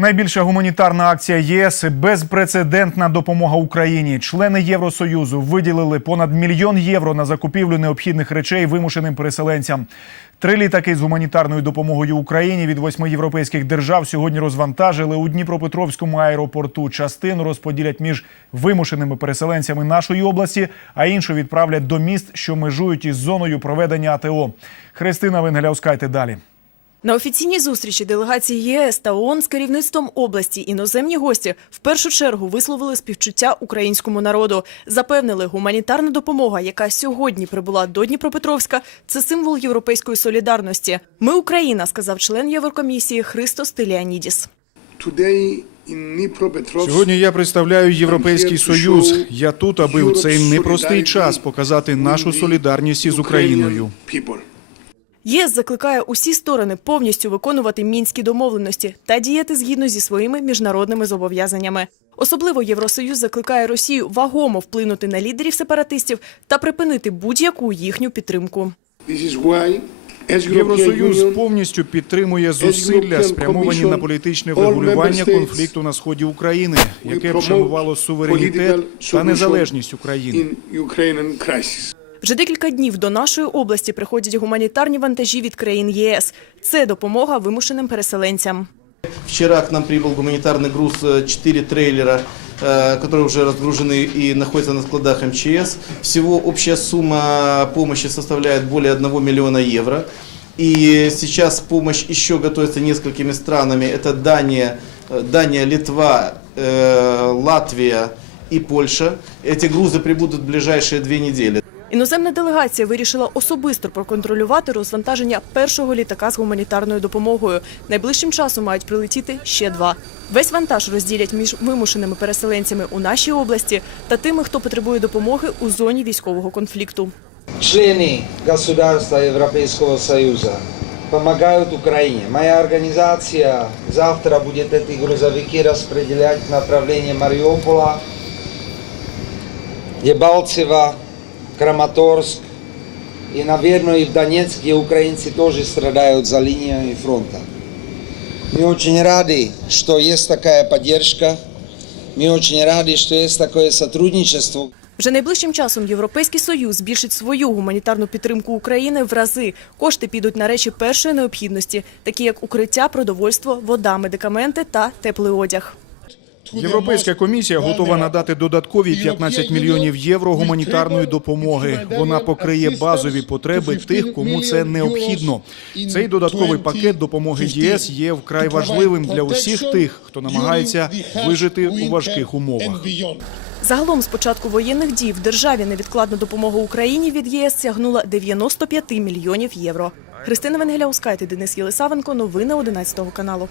Найбільша гуманітарна акція ЄС безпрецедентна допомога Україні. Члени Євросоюзу виділили понад мільйон євро на закупівлю необхідних речей вимушеним переселенцям. Три літаки з гуманітарною допомогою Україні від восьми європейських держав сьогодні розвантажили у Дніпропетровському аеропорту. Частину розподілять між вимушеними переселенцями нашої області, а іншу відправлять до міст, що межують із зоною проведення АТО. Христина Венгеляускайте далі. На офіційній зустрічі делегації ЄС та ООН з керівництвом області іноземні гості в першу чергу висловили співчуття українському народу. Запевнили, гуманітарна допомога, яка сьогодні прибула до Дніпропетровська, це символ європейської солідарності. Ми Україна, сказав член Єврокомісії Христос Тиліанідіс. Today Сьогодні я представляю Європейський Союз. Я тут, аби у цей непростий час показати нашу солідарність із Україною. ЄС закликає усі сторони повністю виконувати мінські домовленості та діяти згідно зі своїми міжнародними зобов'язаннями. Особливо Євросоюз закликає Росію вагомо вплинути на лідерів сепаратистів та припинити будь-яку їхню підтримку. Євросоюз повністю підтримує зусилля, спрямовані на політичне врегулювання конфлікту на сході України, яке б шанувало суверенітет та незалежність України. in Ukrainian crisis. Вже декілька днів до нашої області приходять гуманітарні вантажі від країн єС. Це допомога вимушеним переселенцям. Вчера к нам прибыл гуманитарный груз, 4 трейлера, э, которые уже разгружены и находятся на складах МЧС. Всего общая сумма помощи составляет более 1 миллиона евро. И сейчас помощь еще готовится несколькими странами. Это Дания, э, Дания Литва, э, Латвия и Польша. Эти грузы прибудут в ближайшие две недели. Іноземна делегація вирішила особисто проконтролювати розвантаження першого літака з гуманітарною допомогою. Найближчим часом мають прилетіти ще два. Весь вантаж розділять між вимушеними переселенцями у нашій області та тими, хто потребує допомоги у зоні військового конфликту. члены государства Европейского Союза помогают Украине. Моя организация завтра будет эти грузовики распределять в направлении Мариупола, Дебалцева, Краматорск и, наверное, и в Донецк, где украинцы тоже страдают за линией фронта. Мы очень рады, что есть такая поддержка. Мы очень рады, что есть такое сотрудничество. Вже найближчим часом Європейський Союз збільшить свою гуманітарну підтримку України в рази. Кошти підуть на речі першої необхідності, такі як укриття, продовольство, вода, медикаменти та теплий одяг. Європейська комісія готова надати додаткові 15 мільйонів євро гуманітарної допомоги. Вона покриє базові потреби тих, кому це необхідно. Цей додатковий пакет допомоги ЄС є вкрай важливим для усіх тих, хто намагається вижити у важких умовах. Загалом з початку воєнних дій в державі невідкладна допомога Україні від ЄС сягнула 95 мільйонів євро. Христина Венгеляускайте, Денис Єлисавенко. Новини 11 каналу.